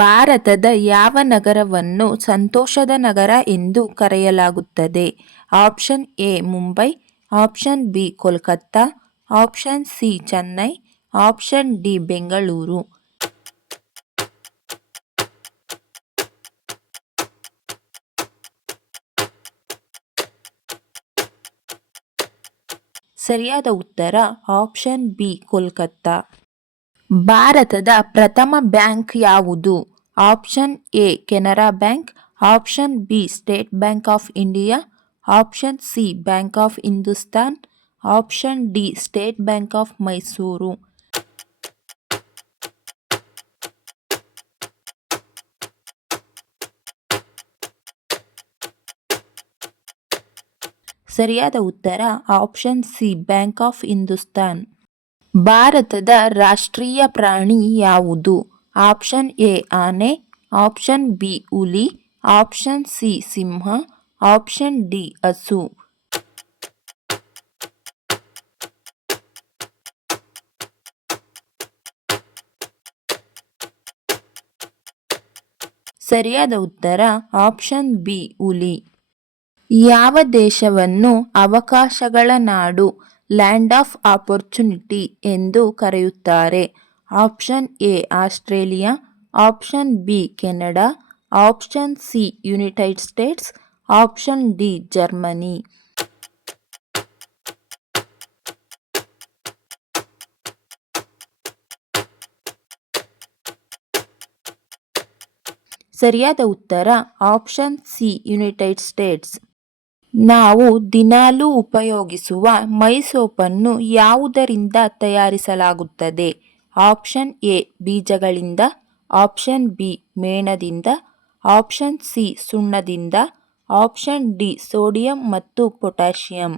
ಭಾರತದ ಯಾವ ನಗರವನ್ನು ಸಂತೋಷದ ನಗರ ಎಂದು ಕರೆಯಲಾಗುತ್ತದೆ? Option A Mumbai, option B Kolkata, option C Chennai, option D Bengaluru. ಸರಿಯಾದ ಉತ್ತರ ಆಪ್ಷನ್ ಬಿ ಕೋಲ್ಕತ್ತಾ. ಭಾರತದ ಪ್ರಥಮ ಬ್ಯಾಂಕ್ ಯಾವುದು? Option A Canara bank, option B state bank of India, option C bank of Hindustan, option D state bank of Mysuru. ಸರಿಯಾದ ಉತ್ತರ option C bank of Hindustan. ಭಾರತದ ರಾಷ್ಟ್ರೀಯ ಪ್ರಾಣಿ ಯಾವುದು? ಆಪ್ಷನ್ ಎ ಆನೆ, ಆಪ್ಷನ್ ಬಿ ಹುಲಿ, ಆಪ್ಷನ್ ಸಿ ಸಿಂಹ, ಆಪ್ಷನ್ ಡಿ ಹಸು. ಸರಿಯಾದ ಉತ್ತರ ಆಪ್ಷನ್ ಬಿ ಹುಲಿ. ಯಾವ ದೇಶವನ್ನು ಅವಕಾಶಗಳ ನಾಡು ಲ್ಯಾಂಡ್ ಆಫ್ ಆಪರ್ಚುನಿಟಿ ಎಂದು ಕರೆಯುತ್ತಾರೆ? Option A Australia, option B Canada, option C United States, option D Germany. ಸರಿಯಾದ ಉತ್ತರ ಆಪ್ಷನ್ ಸಿ ಯುನೈಟೆಡ್ ಸ್ಟೇಟ್ಸ್. ನಾವು ದಿನಾಲೂ ಉಪಯೋಗಿಸುವ ಮೈ ಸೋಪನ್ನು ಯಾವುದರಿಂದ ತಯಾರಿಸಲಾಗುತ್ತದೆ? ಆಪ್ಷನ್ ಎ ಬೀಜಗಳಿಂದ, ಆಪ್ಷನ್ ಬಿ ಮೇಣದಿಂದ, ಆಪ್ಷನ್ ಸಿ ಸುಣ್ಣದಿಂದ, ಆಪ್ಷನ್ ಡಿ ಸೋಡಿಯಂ ಮತ್ತು ಪೊಟ್ಯಾಷಿಯಂ.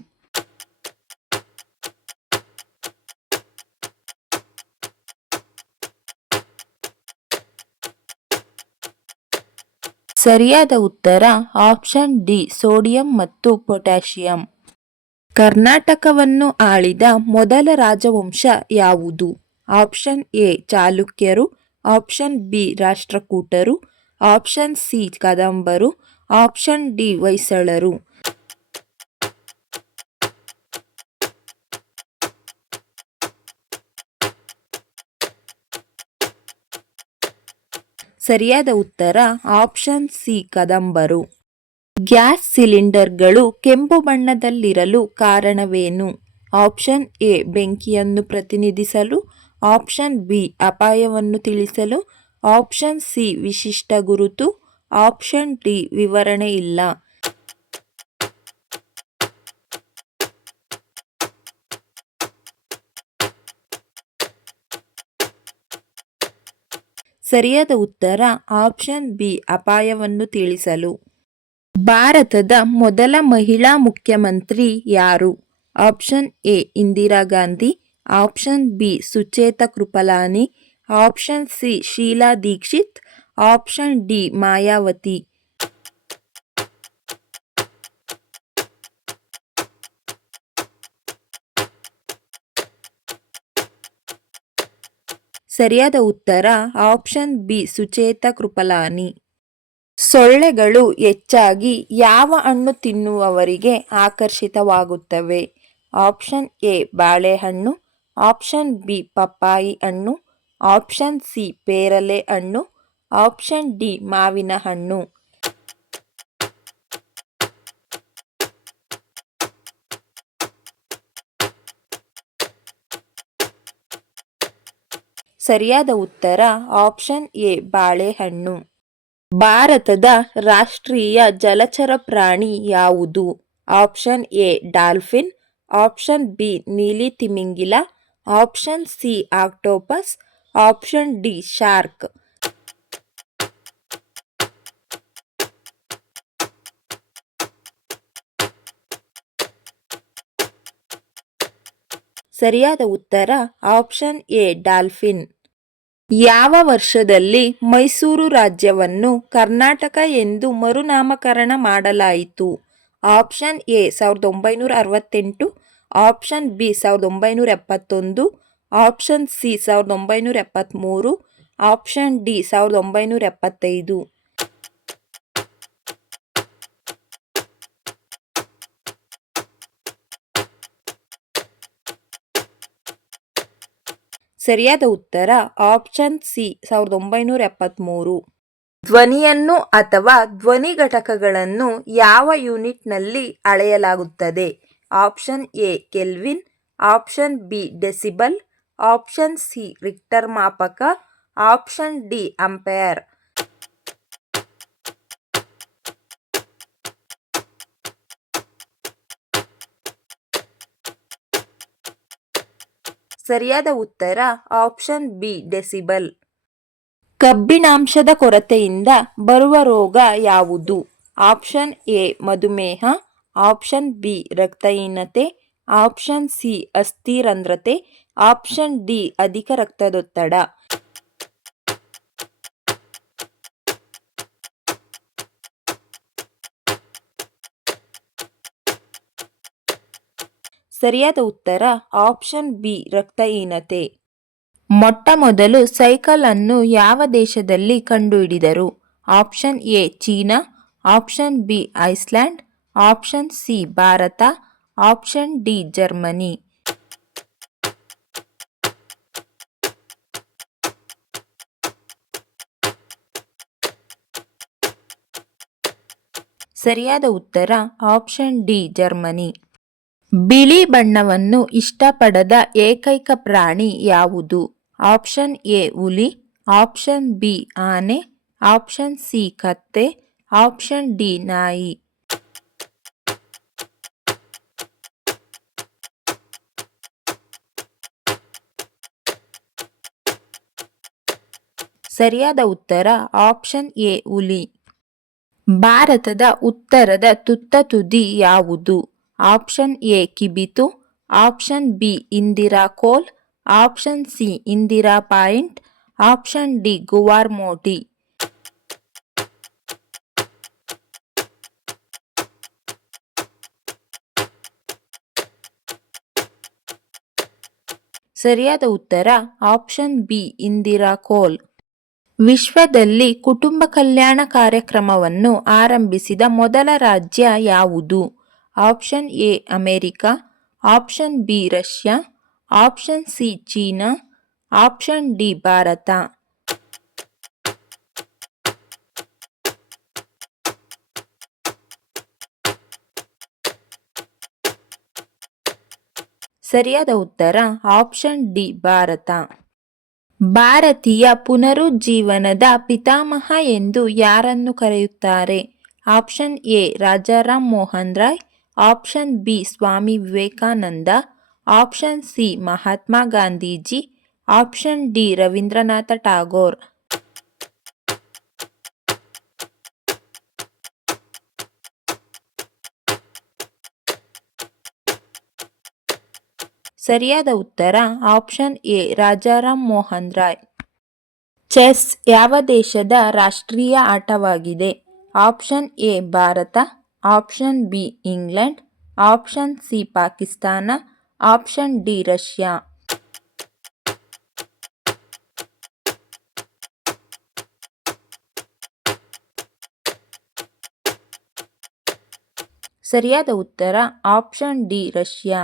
ಸರಿಯಾದ ಉತ್ತರ ಆಪ್ಷನ್ ಡಿ ಸೋಡಿಯಂ ಮತ್ತು ಪೊಟ್ಯಾಷಿಯಂ. ಕರ್ನಾಟಕವನ್ನು ಆಳಿದ ಮೊದಲ ರಾಜವಂಶ ಯಾವುದು? ಆಪ್ಷನ್ ಎ ಚಾಲುಕ್ಯರು, ಆಪ್ಷನ್ ಬಿ ರಾಷ್ಟ್ರಕೂಟರು, ಆಪ್ಷನ್ ಸಿ ಕದಂಬರು, ಆಪ್ಷನ್ ಡಿ ಹೊಯ್ಸಳರು. ಸರಿಯಾದ ಉತ್ತರ ಆಪ್ಷನ್ ಸಿ ಕದಂಬರು. ಗ್ಯಾಸ್ ಸಿಲಿಂಡರ್ಗಳು ಕೆಂಪು ಬಣ್ಣದಲ್ಲಿರಲು ಕಾರಣವೇನು? ಆಪ್ಷನ್ ಎ ಬೆಂಕಿಯನ್ನು ಪ್ರತಿನಿಧಿಸಲು, ಆಪ್ಷನ್ ಬಿ ಅಪಾಯವನ್ನು ತಿಳಿಸಲು, ಆಪ್ಷನ್ ಸಿ ವಿಶಿಷ್ಟ ಗುರುತು, ಆಪ್ಷನ್ ಡಿ ವಿವರಣೆ ಇಲ್ಲ. ಸರಿಯಾದ ಉತ್ತರ ಆಪ್ಷನ್ ಬಿ ಅಪಾಯವನ್ನು ತಿಳಿಸಲು. ಭಾರತದ ಮೊದಲ ಮಹಿಳಾ ಮುಖ್ಯಮಂತ್ರಿ ಯಾರು? Option A Indira Gandhi, option B Sucheta Kripalani, option C Sheila Dikshit, option D Mayawati. ಸರಿಯಾದ ಉತ್ತರ ಆಪ್ಷನ್ ಬಿ ಸುಚೇತಾ ಕೃಪಲಾನಿ. ಸೊಳ್ಳೆಗಳು ಹೆಚ್ಚಾಗಿ ಯಾವ ಹಣ್ಣು ತಿನ್ನುವವರಿಗೆ ಆಕರ್ಷಿತವಾಗುತ್ತವೆ? ಆಪ್ಷನ್ ಎ ಬಾಳೆಹಣ್ಣು, ಆಪ್ಷನ್ ಬಿ ಪಪ್ಪಾಯಿ ಹಣ್ಣು, ಆಪ್ಷನ್ ಸಿ ಪೇರಲೆ ಹಣ್ಣು, ಆಪ್ಷನ್ ಡಿ ಮಾವಿನ ಹಣ್ಣು. ಸರಿಯಾದ ಉತ್ತರ ಆಪ್ಷನ್ ಎ ಬಾಳೆಹಣ್ಣು. ಭಾರತದ ರಾಷ್ಟ್ರೀಯ ಜಲಚರ ಪ್ರಾಣಿ ಯಾವುದು? Option A dolphin, option B ನೀಲಿ ತಿಮಿಂಗಿಲ, option C octopus, option D shark. ಸರಿಯಾದ ಉತ್ತರ ಆಪ್ಷನ್ ಎ ಡಾಲ್ಫಿನ್. ಯಾವ ವರ್ಷದಲ್ಲಿ ಮೈಸೂರು ರಾಜ್ಯವನ್ನು ಕರ್ನಾಟಕ ಎಂದು ಮರುನಾಮಕರಣ ಮಾಡಲಾಯಿತು? Option A 1968, option B 1971, option C 1973, option D 1975. ಸರಿಯಾದ ಉತ್ತರ ಆಪ್ಷನ್ ಸಿ 1973. ಧ್ವನಿಯನ್ನು ಅಥವಾ ಧ್ವನಿ ಘಟಕಗಳನ್ನು ಯಾವ ಯೂನಿಟ್ನಲ್ಲಿ ಅಳೆಯಲಾಗುತ್ತದೆ? Option A kelvin, option B decibel, option C Richter ಮಾಪಕ, ಆಪ್ಷನ್ ಡಿ ಆಂಪೇರ್. ಸರಿಯಾದ ಉತ್ತರ ಆಪ್ಷನ್ ಬಿ ಡೆಸಿಬಲ್. ಕಬ್ಬಿಣಾಂಶದ ಕೊರತೆಯಿಂದ ಬರುವ ರೋಗ ಯಾವುದು? ಆಪ್ಷನ್ ಎ ಮಧುಮೇಹ, ಆಪ್ಷನ್ ಬಿ ರಕ್ತಹೀನತೆ, ಆಪ್ಷನ್ ಸಿ ಅಸ್ಥಿರಂಧ್ರತೆ, ಆಪ್ಷನ್ ಡಿ ಅಧಿಕ ರಕ್ತದೊತ್ತಡ. ಸರಿಯಾದ ಉತ್ತರ ಆಪ್ಷನ್ ಬಿ ರಕ್ತಹೀನತೆ. ಮೊಟ್ಟ ಮೊದಲು ಸೈಕಲ್ ಅನ್ನು ಯಾವ ದೇಶದಲ್ಲಿ ಕಂಡುಹಿಡಿದರು? Option A China, option B Iceland, option C Bharat, option D Germany. ಸರಿಯಾದ ಉತ್ತರ ಆಪ್ಷನ್ ಡಿ ಜರ್ಮನಿ. ಬಿಳಿ ಬಣ್ಣವನ್ನು ಇಷ್ಟಪಡದ ಏಕೈಕ ಪ್ರಾಣಿ ಯಾವುದು? ಆಪ್ಷನ್ ಎ ಹುಲಿ, ಆಪ್ಷನ್ ಬಿ ಆನೆ, ಆಪ್ಷನ್ ಸಿ ಕತ್ತೆ, ಆಪ್ಷನ್ ಡಿ ನಾಯಿ. ಸರಿಯಾದ ಉತ್ತರ ಆಪ್ಷನ್ ಎ ಹುಲಿ. ಭಾರತದ ಉತ್ತರದ ತುತ್ತ ತುದಿ ಯಾವುದು? Option A Kibithu, option B Indira col, option C Indira point, option D Guhar Moti. ಸರಿಯಾದ ಉತ್ತರ ಆಪ್ಷನ್ ಬಿ ಇಂದಿರಾ ಕೋಲ್. ವಿಶ್ವದಲ್ಲಿ ಕುಟುಂಬ ಕಲ್ಯಾಣ ಕಾರ್ಯಕ್ರಮವನ್ನು ಆರಂಭಿಸಿದ ಮೊದಲ ರಾಜ್ಯ ಯಾವುದು? Option A America, option B Russia, option C China, option D Bharat. ಸರಿಯಾದ ಉತ್ತರ ಆಪ್ಷನ್ ಡಿ ಭಾರತ. ಭಾರತೀಯ ಪುನರುಜ್ಜೀವನದ ಪಿತಾಮಹ ಎಂದು ಯಾರನ್ನು ಕರೆಯುತ್ತಾರೆ? Option A Rajaram Mohan Roy, option B Swami Vivekananda, option C Mahatma Gandhiji, option D Rabindranath Tagore. ಸರಿಯಾದ ಉತ್ತರ option A Rajaram Mohan Roy. Chess ಯಾವ ದೇಶದ ರಾಷ್ಟ್ರೀಯ ಆಟವಾಗಿದೆ? Option A Bharat, option B England, option C Pakistan, option D Russia. ಸರಿಯಾದ ಉತ್ತರ ಆಪ್ಷನ್ ಡಿ ರಷ್ಯಾ.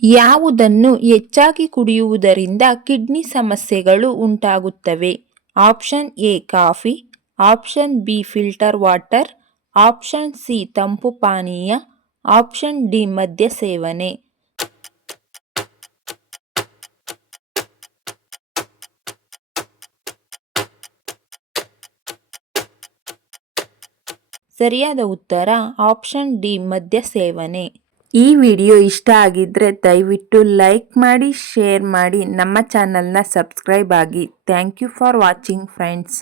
ಯಾವುದನ್ನು ಹೆಚ್ಚಾಗಿ ಕುಡಿಯುವುದರಿಂದ ಕಿಡ್ನಿ ಸಮಸ್ಯೆಗಳು ಉಂಟಾಗುತ್ತವೆ? Option A coffee, option B filter water, option C ತಂಪು ಪಾನೀಯ, ಆಪ್ಷನ್ ಡಿ ಮದ್ಯ ಸೇವನೆ. ಸರಿಯಾದ ಉತ್ತರ ಆಪ್ಷನ್ ಡಿ ಮದ್ಯ ಸೇವನೆ. ಈ ವಿಡಿಯೋ ಇಷ್ಟ ಆಗಿದ್ರೆ ದಯವಿಟ್ಟು ಲೈಕ್ ಮಾಡಿ, ಶೇರ್ ಮಾಡಿ, ನಮ್ಮ ಚಾನಲ್ನ ಸಬ್ಸ್ಕ್ರೈಬ್ ಆಗಿ. Thank you for watching friends.